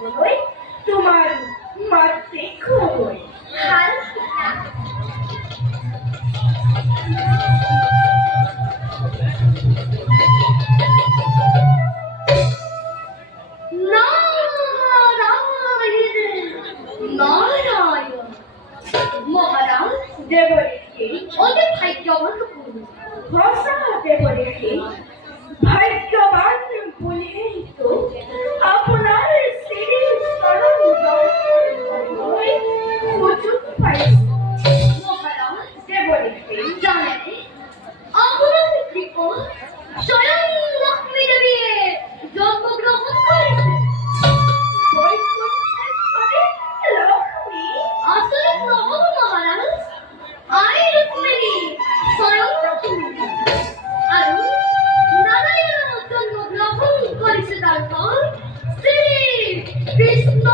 মঙ্গলই তোমার মাতৃ ক্ষমই। হাল নারায়ণ মহারাজ দেবরেখে ওদের ভাগ্যবান করুন। ভাষা দেবরেখে ভাগ্যবান বলেই তো আপনার শ্রী স্মরণ দর্শন সুযোগ পাইছি। মহারাজ দেবরেখে জানেন আপনার কৃপা স্বয়ং লক্ষ্মী দেবী জন্মগ্রহণ করেছে। বৈকুণ্ঠেশ্বরে লক্ষ্মী আসলে প্রভু মহারাজ আই রুক্মিণী স্বয়ং লক্ষ্মী আর নারায়ণ জন্মগ্রহণ করেছে তারপর শ্রী কৃষ্ণ